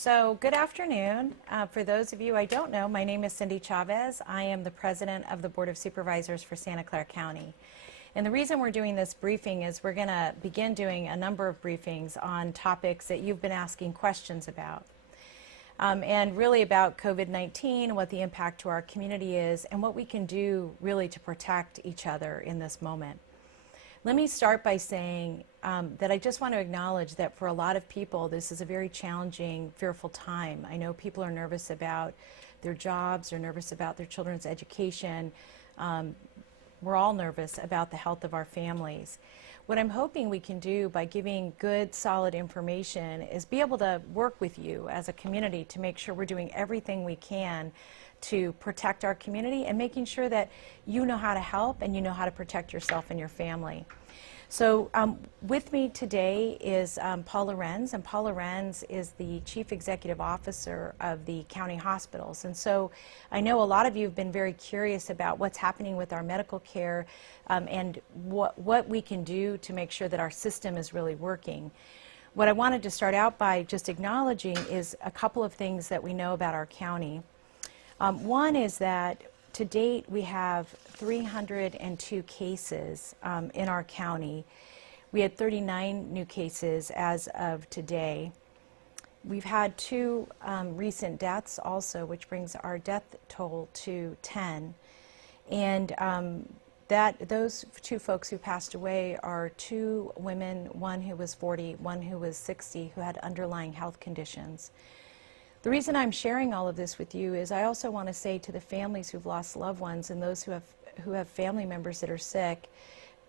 So good afternoon. For those of you I don't know, my name is Cindy Chavez. I am the president of the Board of Supervisors for Santa Clara County. And the reason we're doing this briefing is we're going to begin doing a number of briefings on topics that you've been asking questions about. And really about COVID-19 and what the impact to our community is and what we can do really to protect each other in this moment. Let me start by saying that I just want to acknowledge that for a lot of people, this is a very challenging, fearful time. I know people are nervous about their jobs, they're nervous about their children's education. We're all nervous about the health of our families. What I'm hoping we can do by giving good, solid information is be able to work with you as a community to make sure we're doing everything we can to protect our community and making sure that you know how to help and you know how to protect yourself and your family. So with me today is Paul Lorenz, and Paul Lorenz is the Chief Executive Officer of the county hospitals. And so I know a lot of you have been very curious about what's happening with our medical care and what we can do to make sure that our system is really working. What I wanted to start out by just acknowledging is a couple of things that we know about our county. One is that to date we have 302 cases in our county. We had 39 new cases as of today. We've had 2 recent deaths also, which brings our death total to 10. And those 2 folks who passed away are 2 women, one who was 40, one who was 60, who had underlying health conditions. The reason I'm sharing all of this with you is I also want to say to the families who've lost loved ones and those who have family members that are sick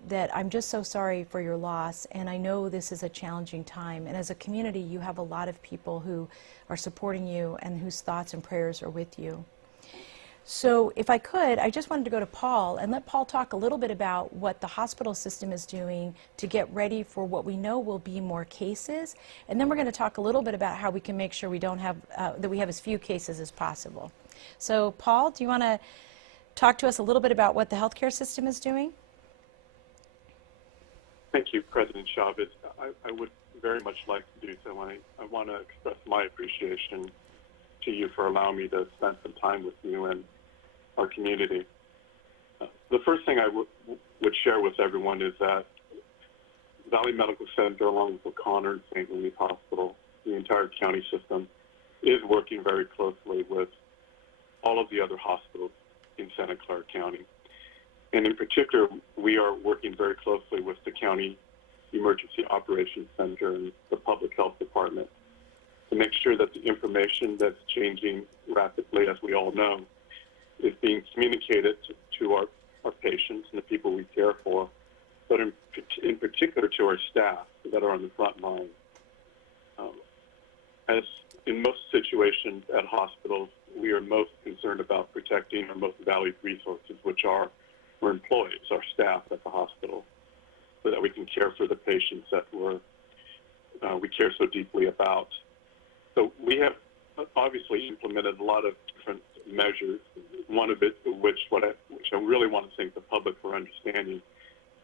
that I'm just so sorry for your loss, and I know this is a challenging time, and as a community you have a lot of people who are supporting you and whose thoughts and prayers are with you. So if I could, I just wanted to go to Paul and let Paul talk a little bit about what the hospital system is doing to get ready for what we know will be more cases. And then we're going to talk a little bit about how we can make sure we don't have, that we have as few cases as possible. So Paul, do you want to talk to us a little bit about what the healthcare system is doing? Thank you, President Chavez. I would very much like to do so. I want to express my appreciation to you for allowing me to spend some time with you and our community. The first thing I would share with everyone is that Valley Medical Center, along with O'Connor and St. Louis Hospital, the entire county system, is working very closely with all of the other hospitals in Santa Clara County. And in particular, we are working very closely with the County Emergency Operations Center and the Public Health Department to make sure that the information that's changing rapidly, as we all know, is being communicated to our patients and the people we care for, but in particular to our staff that are on the front line. As in most situations at hospitals, we are most concerned about protecting our most valued resources, which are our employees, our staff at the hospital, so that we can care for the patients that we care so deeply about. So we have obviously implemented a lot of different measures. One of it, which I really want to thank the public for understanding,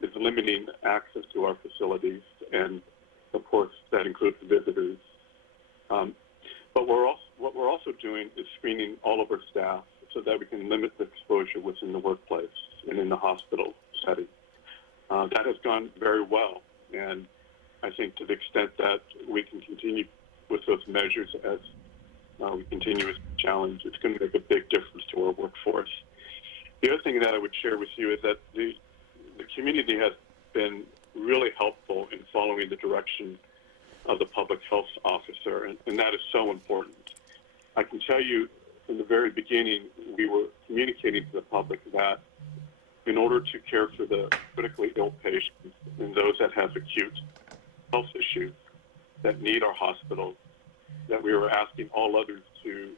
is limiting access to our facilities, and of course that includes visitors. But what we're also doing is screening all of our staff so that we can limit the exposure within the workplace and in the hospital setting. That has gone very well, and I think to the extent that we can continue with those measures as we continue with the challenge, it's going to make a big difference to our workforce. The other thing that I would share with you is that the community has been really helpful in following the direction of the public health officer, and that is so important. I can tell you from the very beginning, we were communicating to the public that in order to care for the critically ill patients and those that have acute health issues that need our hospitals, that we were asking all others to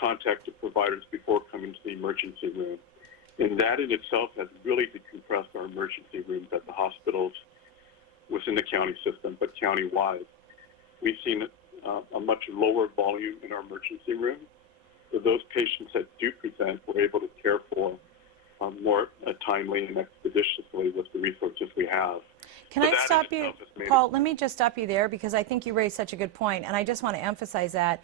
contact the providers before coming to the emergency room. And that in itself has really decompressed our emergency rooms at the hospitals within the county system, but county-wide. We've seen a much lower volume in our emergency room. So those patients that do present, we're able to care for more timely and expeditiously with the resources we have. Can I stop you, Paul? Let me just stop you there because I think you raised such a good point, and I just want to emphasize that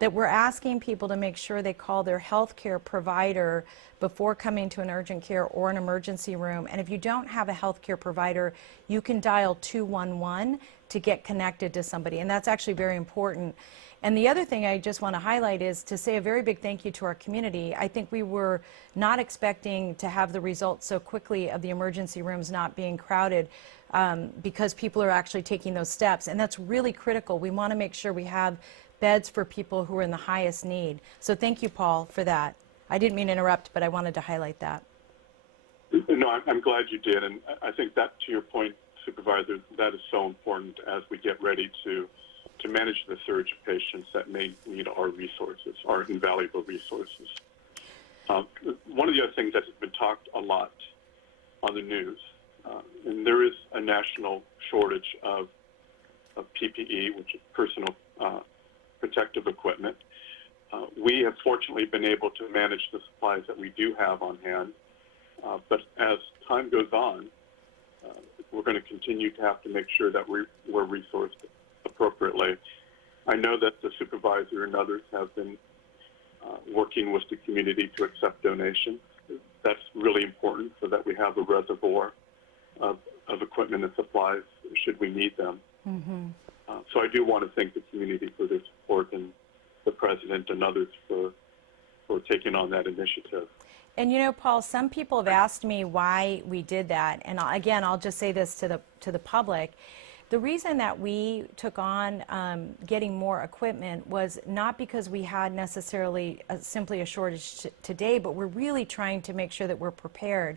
we're asking people to make sure they call their healthcare provider before coming to an urgent care or an emergency room. And if you don't have a healthcare provider, you can dial 211 to get connected to somebody, and that's actually very important. And the other thing I just want to highlight is to say a very big thank you to our community. I think we were not expecting to have the results so quickly of the emergency rooms not being crowded because people are actually taking those steps. And that's really critical. We want to make sure we have beds for people who are in the highest need. So thank you, Paul, for that. I didn't mean to interrupt, but I wanted to highlight that. No, I'm glad you did. And I think that, to your point, Supervisor, that is so important as we get ready to manage the surge of patients that may need our resources, our invaluable resources. One of the other things that has been talked a lot on the news, and there is a national shortage of PPE, which is personal protective equipment. We have fortunately been able to manage the supplies that we do have on hand, but as time goes on, we're going to continue to have to make sure that we're resourced appropriately. I know that the supervisor and others have been working with the community to accept donations. That's really important so that we have a reservoir of equipment and supplies should we need them. Mm-hmm. So I do want to thank the community for their support and the president and others for taking on that initiative. And you know, Paul, some people have asked me why we did that. And again, I'll just say this to the public. The reason that we took on getting more equipment was not because we had necessarily simply a shortage today, but we're really trying to make sure that we're prepared.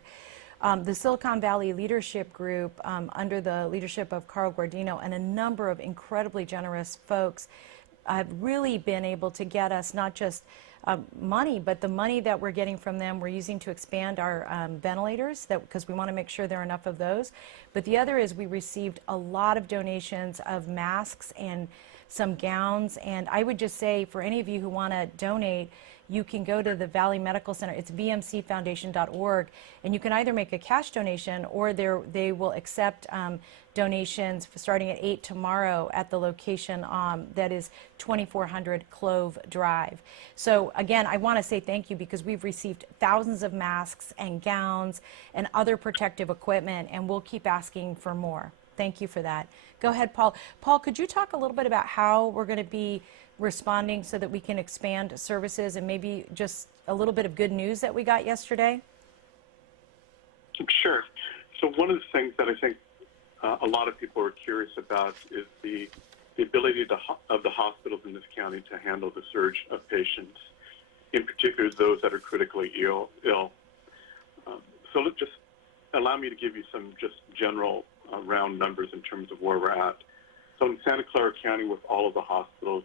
The Silicon Valley Leadership Group, under the leadership of Carl Guardino and a number of incredibly generous folks, have really been able to get us not just money, but the money that we're getting from them we're using to expand our ventilators, because we want to make sure there are enough of those. But the other is we received a lot of donations of masks and some gowns. And I would just say for any of you who want to donate, you can go to the Valley Medical Center. It's vmcfoundation.org, and you can either make a cash donation or they will accept donations starting at 8 tomorrow at the location that is 2400 Clove Drive. So again, I want to say thank you because we've received thousands of masks and gowns and other protective equipment, and we'll keep asking for more. Thank you for that. Go ahead, Paul. Paul, could you talk a little bit about how we're going to be responding so that we can expand services and maybe just a little bit of good news that we got yesterday? Sure. So one of the things that I think a lot of people are curious about is the ability of the hospitals in this county to handle the surge of patients, in particular those that are critically ill. So just allow me to give you some just general round numbers in terms of where we're at. So in Santa Clara County, with all of the hospitals,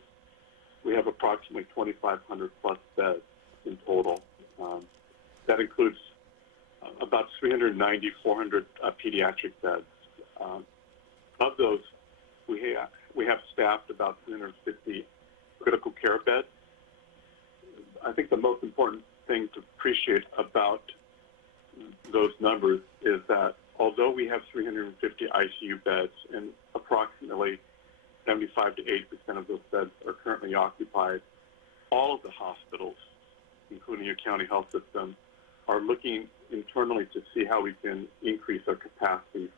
we have approximately 2,500 plus beds in total. That includes about 390, 400 pediatric beds. Of those, we have staffed about 350 critical care beds. I think the most important thing to appreciate about those numbers is that although we have 350 ICU beds and approximately 75 to 80% of those beds are currently occupied, all of the hospitals, including your county health system, are looking internally to see how we can increase our capacity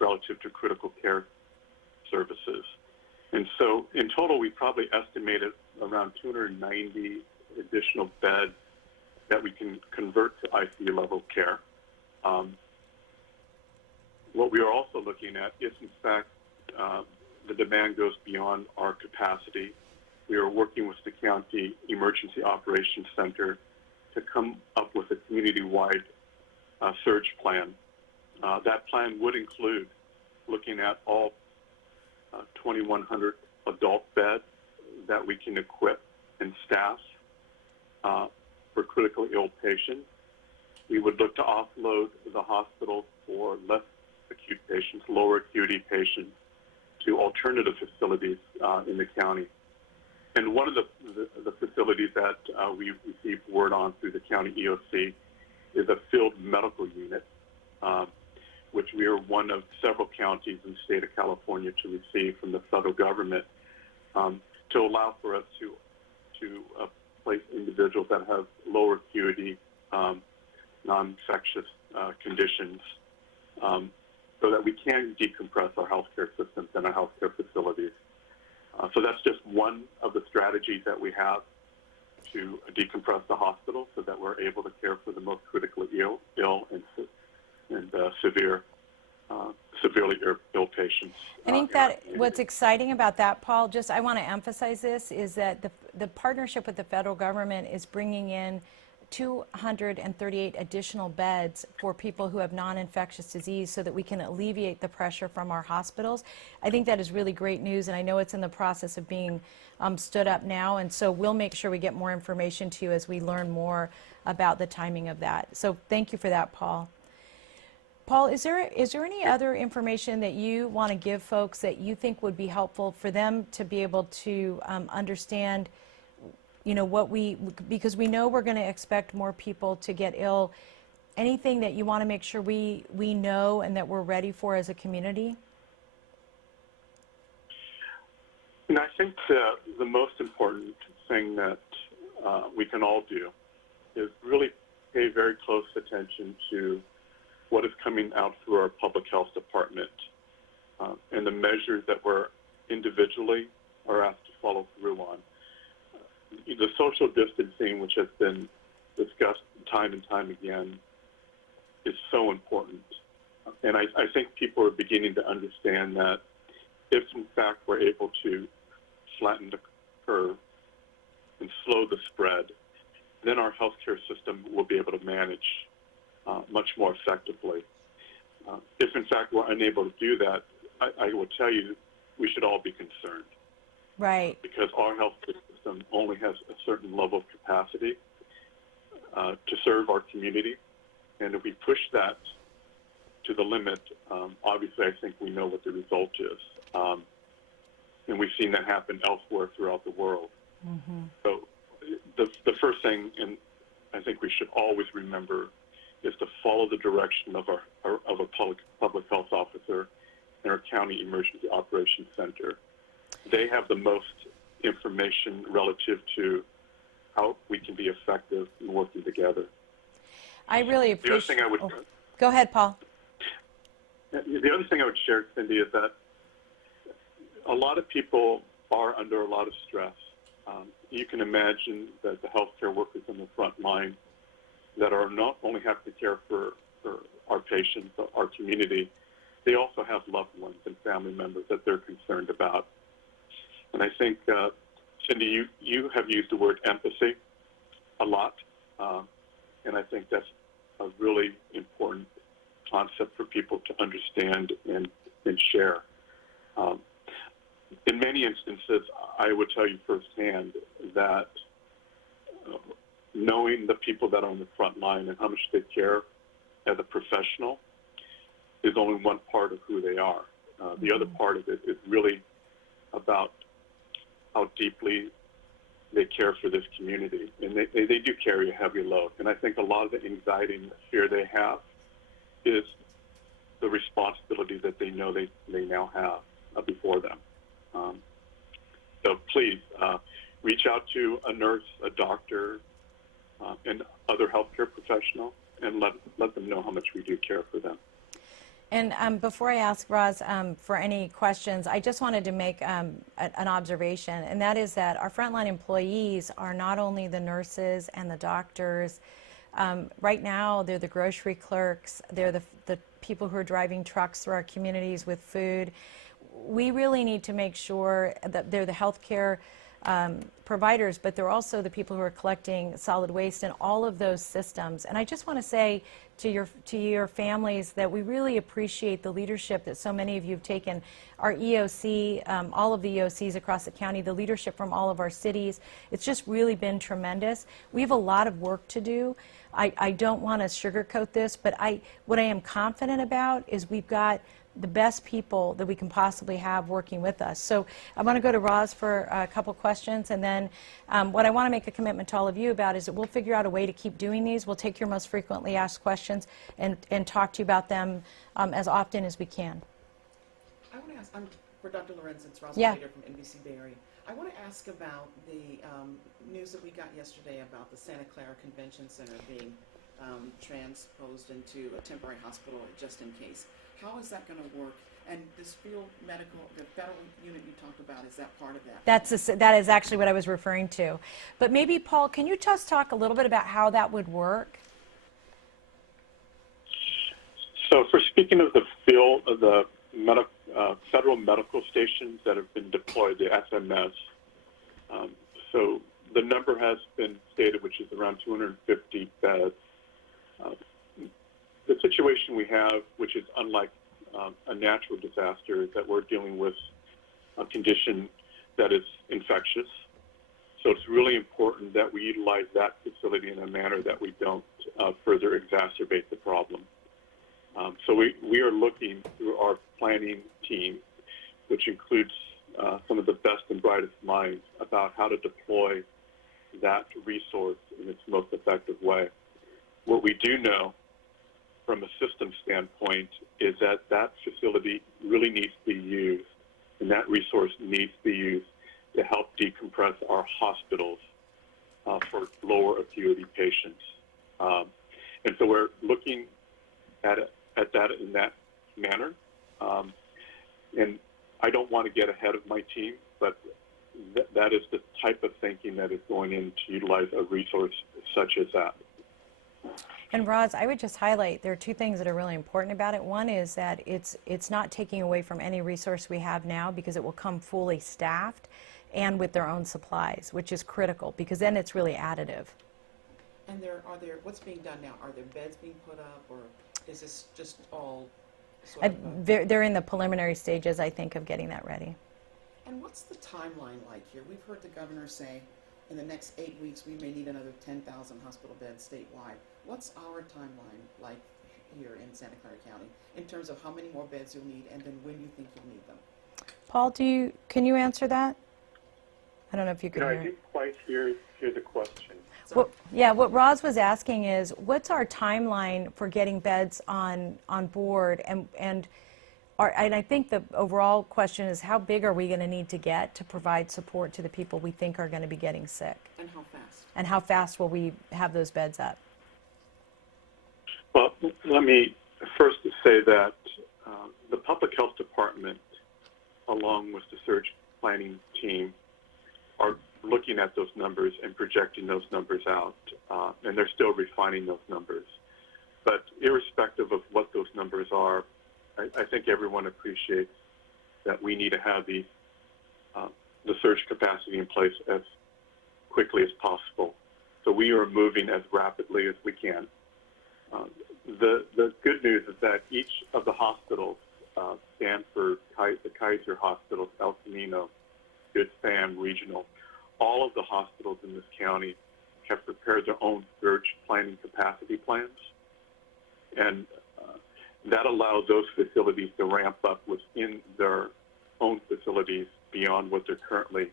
relative to critical care services. And so in total, we probably estimated around 290 additional beds that we can convert to ICU level care. What we are also looking at is, in fact, the demand goes beyond our capacity. We are working with the County Emergency Operations Center to come up with a community-wide surge plan. That plan would include looking at all 2,100 adult beds that we can equip and staff for critically ill patients. We would look to offload the hospital for less acute patients, lower acuity patients, to alternative facilities in the county. And one of the facilities that we received word on through the county EOC is a field medical unit, which we are one of several counties in the state of California to receive from the federal government, to allow for us to place individuals that have lower acuity, non-infectious conditions, so that we can decompress our healthcare systems and our healthcare facilities. So that's just one of the strategies that we have to decompress the hospital so that we're able to care for the most critically ill and severely ill patients. I think that what's exciting about that, Paul, I want to emphasize this, is that the partnership with the federal government is bringing in 238 additional beds for people who have non-infectious disease so that we can alleviate the pressure from our hospitals. I think that is really great news, and I know it's in the process of being stood up now, and so we'll make sure we get more information to you as we learn more about the timing of that. So thank you for that, Paul. Paul, is there any other information that you want to give folks that you think would be helpful for them to be able to understand, you know, because we know we're going to expect more people to get ill. Anything that you want to make sure we know and that we're ready for as a community? And I think the most important thing that we can all do is really pay very close attention to what is coming out through our public health department and the measures that we're individually are asked to follow through on. The social distancing, which has been discussed time and time again, is so important. And I think people are beginning to understand that if, in fact, we're able to flatten the curve and slow the spread, then our healthcare system will be able to manage much more effectively. If, in fact, we're unable to do that, I will tell you we should all be concerned. Right. Because our healthcare system only has a certain level of capacity to serve our community. And if we push that to the limit, obviously I think we know what the result is. And we've seen that happen elsewhere throughout the world. Mm-hmm. So the first thing, and I think we should always remember, is to follow the direction of a public health officer in our county emergency operations center. They have the most information relative to how we can be effective in working together. I really appreciate. The other thing I would. Go ahead, Paul. The other thing I would share, Cindy, is that a lot of people are under a lot of stress. You can imagine that the healthcare workers on the front line that are not only have to care for our patients, our community, they also have loved ones and family members that they're concerned about. And I think, Cindy, you have used the word empathy a lot, and I think that's a really important concept for people to understand and share. In many instances, I would tell you firsthand that knowing the people that are on the front line and how much they care as a professional is only one part of who they are. The other part of it is really about how deeply they care for this community. And they do carry a heavy load. And I think a lot of the anxiety and the fear they have is the responsibility that they know they now have before them. So please reach out to a nurse, a doctor, and other healthcare professional, and let them know how much we do care for them. And before I ask Roz for any questions, I just wanted to make an observation, and that is that our frontline employees are not only the nurses and the doctors. Right now, they're the grocery clerks. They're the people who are driving trucks through our communities with food. We really need to make sure that they're the healthcare providers, but they're also the people who are collecting solid waste in all of those systems. And I just want to say to your families that we really appreciate the leadership that so many of you have taken. Our EOC, all of the EOCs across the county, the leadership from all of our cities, it's just really been tremendous. We have a lot of work to do. I don't want to sugarcoat this, but what I am confident about is we've got the best people that we can possibly have working with us. So I want to go to Roz for a couple questions, and then what I want to make a commitment to all of you about is that we'll figure out a way to keep doing these. We'll take your most frequently asked questions and talk to you about them as often as we can. I want to ask, for Dr. Lorenz, it's Roz Yeah. Later from NBC Bay Area. I want to ask about the news that we got yesterday about the Santa Clara Convention Center being transposed into a temporary hospital just in case. How is that going to work? And this field medical, the federal unit you talked about, is that part of that? That is actually what I was referring to. But maybe, Paul, can you just talk a little bit about how that would work? So for speaking of the field of the federal medical stations that have been deployed, the FMS, so the number has been stated, which is around 250 beds. The situation we have, which is unlike a natural disaster, is that we're dealing with a condition that is infectious. So it's really important that we utilize that facility in a manner that we don't further exacerbate the problem. So we are looking through our planning team, which includes some of the best and brightest minds, about how to deploy that resource in its most effective way. What we do know from a system standpoint is that that facility really needs to be used, and that resource needs to be used to help decompress our hospitals for lower acuity patients. And so we're looking at that in that manner. And I don't want to get ahead of my team, but that is the type of thinking that is going in to utilize a resource such as that. And Roz, I would just highlight there are two things that are really important about it. One is that it's not taking away from any resource we have now, because it will come fully staffed and with their own supplies, which is critical, because then it's really additive. And what's being done now? Are there beds being put up, or is this just all sort of? They're in the preliminary stages, I think, of getting that ready. And what's the timeline like here? We've heard the governor say in the next 8 weeks we may need another 10,000 hospital beds statewide. What's our timeline like here in Santa Clara County in terms of how many more beds you'll need, and then when you think you'll need them? Paul, can you answer that? I don't know if you can No, hear I it. didn't quite hear the question. What Roz was asking is, what's our timeline for getting beds on board, and I think the overall question is, how big are we going to need to get to provide support to the people we think are going to be getting sick? And how fast? And how fast will we have those beds up? Well, let me first say that the Public Health Department, along with the surge planning team, are looking at those numbers and projecting those numbers out, and they're still refining those numbers. But irrespective of what those numbers are, I think everyone appreciates that we need to have the surge capacity in place as quickly as possible. So we are moving as rapidly as we can. The good news is that each of the hospitals, Stanford, the Kaiser Hospitals, El Camino, Good Sam, Regional, all of the hospitals in this county have prepared their own surge planning capacity plans. And that allows those facilities to ramp up within their own facilities beyond what they're currently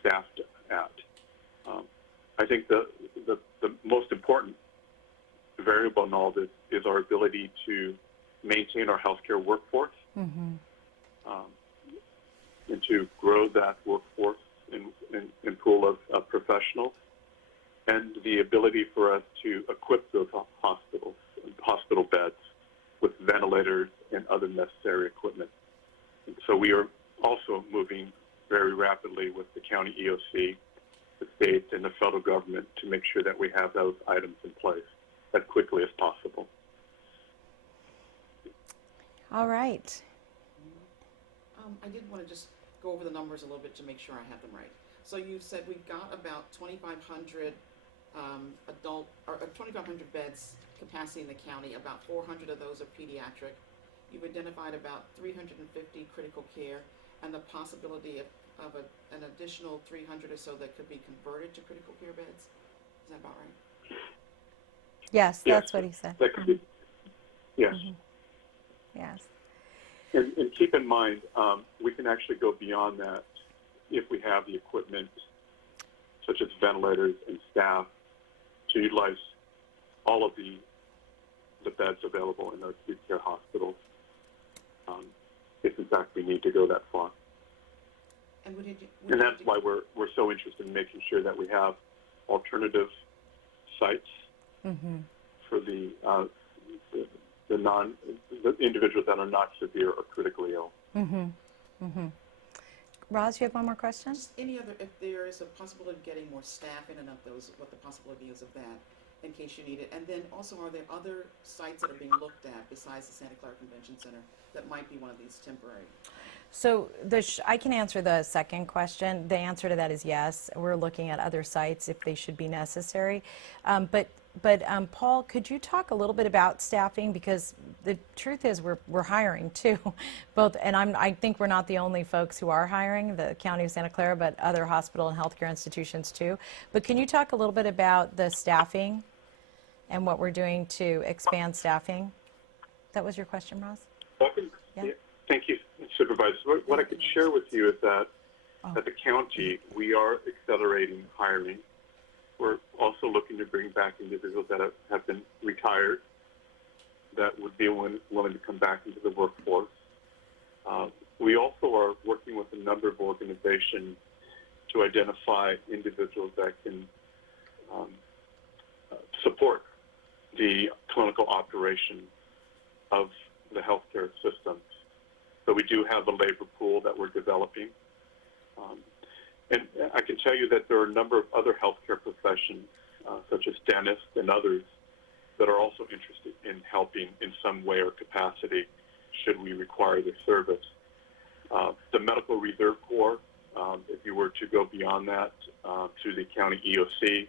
staffed at. I think the most important variable in all this is our ability to maintain our healthcare workforce, and to grow that workforce in pool of professionals, and the ability for us to equip those hospital beds with ventilators and other necessary equipment. And so we are also moving very rapidly with the county EOC, the state, and the federal government to make sure that we have those items in place as quickly as possible. All right. I did want to just go over the numbers a little bit to make sure I have them right. So you said we've got about 2,500 2,500 beds capacity in the county. About 400 of those are pediatric. You've identified about 350 critical care, and the possibility of an additional 300 or so that could be converted to critical care beds. Is that about right? Yes, that's what he said. That could be. Yes. Yes. And keep in mind, we can actually go beyond that if we have the equipment, such as ventilators and staff, to utilize all of the beds available in our acute care hospitals, if in fact we need to go that far. And that's why we're so interested in making sure that we have alternative sites for the individuals that are not severe or critically ill. Roz, you have one more question? Just any other, if there is a possibility of getting more staff in and of those, what the possibility is of that, in case you need it. And then also, are there other sites that are being looked at besides the Santa Clara Convention Center that might be one of these temporary? So I can answer the second question. The answer to that is yes. We're looking at other sites if they should be necessary. But Paul, could you talk a little bit about staffing? Because the truth is we're hiring too, both, and I think we're not the only folks who are hiring, the County of Santa Clara, but other hospital and healthcare institutions too. But can you talk a little bit about the staffing and what we're doing to expand staffing? That was your question, Roz? Yeah. Thank you, Supervisor. What I could share with you is that at the county, we are accelerating hiring. We're also looking to bring back individuals that have been retired that would be willing to come back into the workforce. We also are working with a number of organizations to identify individuals that can support the clinical operation of the healthcare system. So we do have a labor pool that we're developing. And I can tell you that there are a number of other healthcare professions, such as dentists and others, that are also interested in helping in some way or capacity should we require their service. The Medical Reserve Corps, if you were to go beyond that to the county EOC,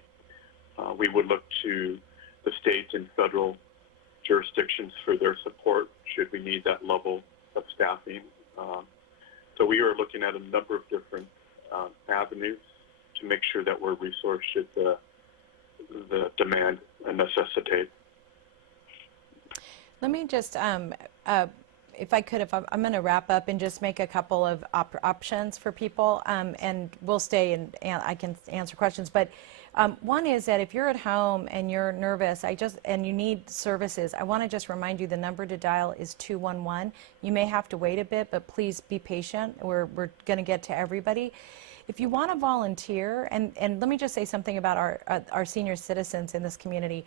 we would look to the state and federal jurisdictions for their support should we need that level of staffing. So we are looking at a number of different avenues to make sure that we're resourced should the demand necessitate. Let me just, if I could, I'm going to wrap up and just make a couple of options for people, and we'll stay and I can answer questions. But one is that if you're at home and you're nervous, and you need services, I want to just remind you the number to dial is 211. You may have to wait a bit, but please be patient. We're going to get to everybody. If you want to volunteer, and let me just say something about our senior citizens in this community.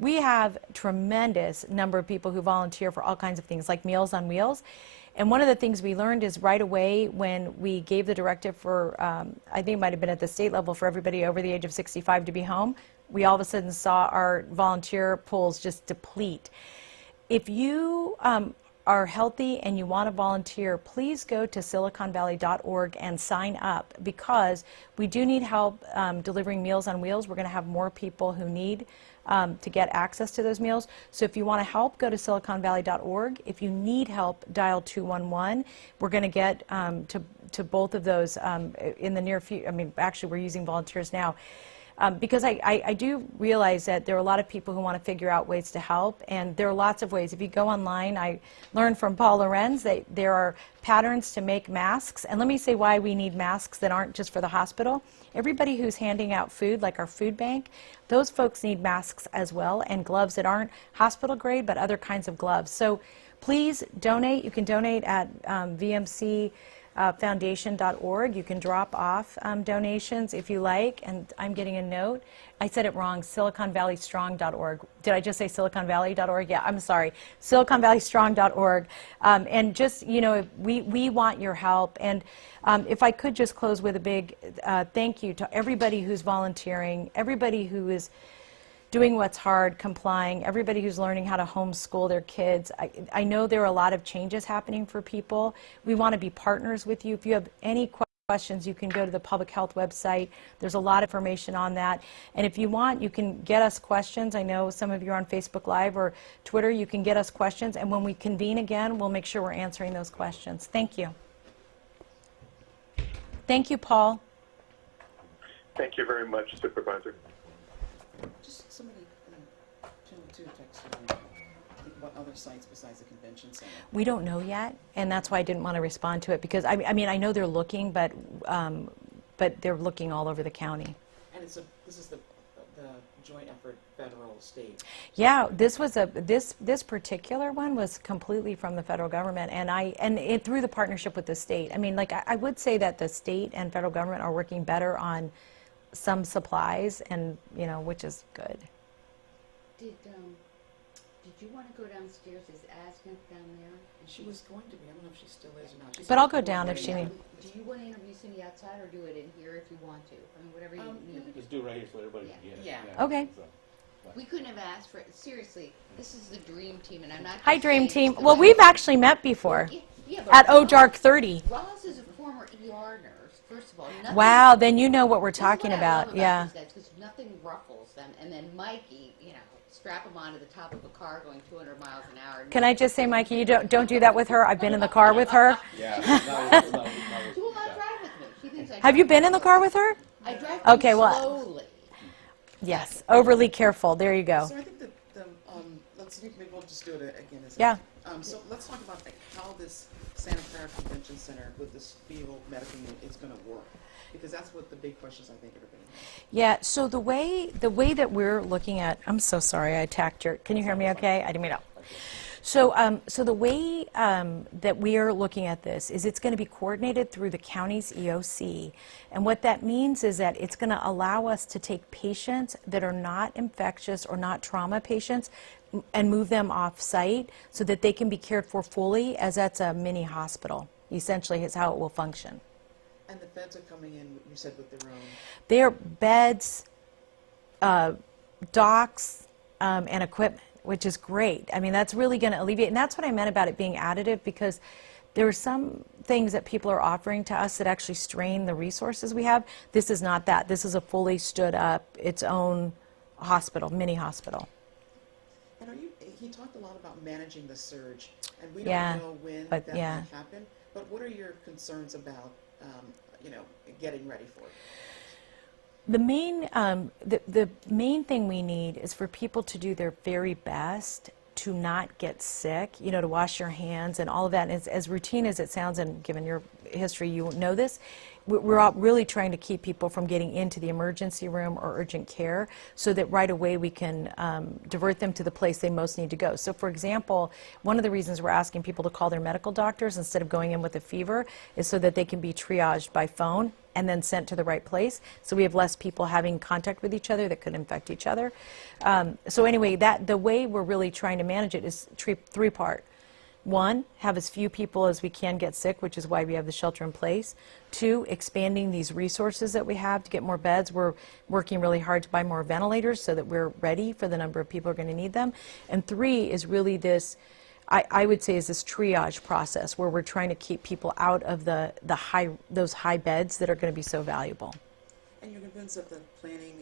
We have tremendous number of people who volunteer for all kinds of things, like Meals on Wheels. And one of the things we learned is right away when we gave the directive for, I think it might have been at the state level, for everybody over the age of 65 to be home, we all of a sudden saw our volunteer pools just deplete. If you are healthy and you want to volunteer, please go to siliconvalley.org and sign up, because we do need help delivering Meals on Wheels. We're going to have more people who need to get access to those meals. So if you want to help, go to siliconvalley.org. If you need help, dial 211. We're going to get to both of those in the near future. I mean, actually, we're using volunteers now. Because I do realize that there are a lot of people who want to figure out ways to help, and there are lots of ways. If you go online, I learned from Paul Lorenz that there are patterns to make masks, and let me say why we need masks that aren't just for the hospital. Everybody who's handing out food, like our food bank, those folks need masks as well, and gloves that aren't hospital grade, but other kinds of gloves. So please donate. You can donate at VMC. Foundation.org. You can drop off donations if you like. And I'm getting a note. I said it wrong, siliconvalleystrong.org. Did I just say siliconvalley.org? Yeah, I'm sorry. siliconvalleystrong.org. And just, you know, we want your help. And if I could just close with a big thank you to everybody who's volunteering, everybody who is doing what's hard, complying, everybody who's learning how to homeschool their kids. I know there are a lot of changes happening for people. We want to be partners with you. If you have any questions, you can go to the public health website. There's a lot of information on that. And if you want, you can get us questions. I know some of you are on Facebook Live or Twitter. You can get us questions. And when we convene again, we'll make sure we're answering those questions. Thank you. Thank you, Paul. Thank you very much, Supervisor. Just somebody, Channel 2 texted me what other sites besides the convention center? We don't know yet, and that's why I didn't want to respond to it, because I mean, I know they're looking, but they're looking all over the county. And this is the joint effort, federal, state. Yeah, this particular one was completely from the federal government, and it through the partnership with the state. I mean, like I would say that the state and federal government are working better on some supplies, and which is good. Did you want to go downstairs? Is Asmith down there? She was going to be. I don't know if she still is or not. She's But I'll on the go down board if right she now. needs. Do you want to interview Cindy outside or do it in here if you want to? I mean, whatever you need. Just do it right here so everybody can get it. Yeah. Okay. We couldn't have asked for it. Seriously, this is the dream team, and I'm not. Hi, just Dream saying Team. the Well, way- we've actually met before Yeah, at Roz- OJARC 30. Roz is a former ER nurse. First of all, nothing, Wow, then you know what we're this is talking what I love about. Yeah. these guys, 'cause nothing ruffles them. And then Mikey, strap him onto the top of a car going 200 miles an hour. Can I just say, Mikey, you don't do that with her. I've been in the car with her. Yeah. She will not drive with me. She thinks I Have you drive been in the car with her? I drive Okay, too well- slowly. Yes. Overly careful. There you go. So I think that let's maybe we'll just do it again. Yeah. So let's talk about how this Santa Clara Convention Center with this field medical unit is going to work, because that's what the big questions I think everybody has. Yeah, so the way that we're looking at, I'm so sorry, I attacked your, can you hear me okay? I didn't mean to. So the way that we are looking at this is it's going to be coordinated through the county's EOC. And what that means is that it's going to allow us to take patients that are not infectious or not trauma patients and move them off site so that they can be cared for fully, as that's a mini hospital, essentially is how it will function. And the beds are coming in, you said, with their own. They're beds, docks, and equipment, which is great. I mean, that's really going to alleviate, and that's what I meant about it being additive, because there are some things that people are offering to us that actually strain the resources we have. This is not that. This is a fully stood up, its own hospital, mini hospital. And he talked a lot about managing the surge, and we Yeah, don't know when but that yeah. might happen. But what are your concerns about, getting ready for it? The main thing we need is for people to do their very best to not get sick, to wash your hands and all of that. And as routine as it sounds, and given your history, you know this, we're all really trying to keep people from getting into the emergency room or urgent care so that right away we can divert them to the place they most need to go. So for example, one of the reasons we're asking people to call their medical doctors instead of going in with a fever is so that they can be triaged by phone and then sent to the right place. So we have less people having contact with each other that could infect each other. So anyway, the way we're really trying to manage it is three-part. One, have as few people as we can get sick, which is why we have the shelter in place. Two, expanding these resources that we have to get more beds. We're working really hard to buy more ventilators so that we're ready for the number of people who are going to need them. And three is really this, I would say, is this triage process where we're trying to keep people out of those high beds that are going to be so valuable. And you're convinced that the planning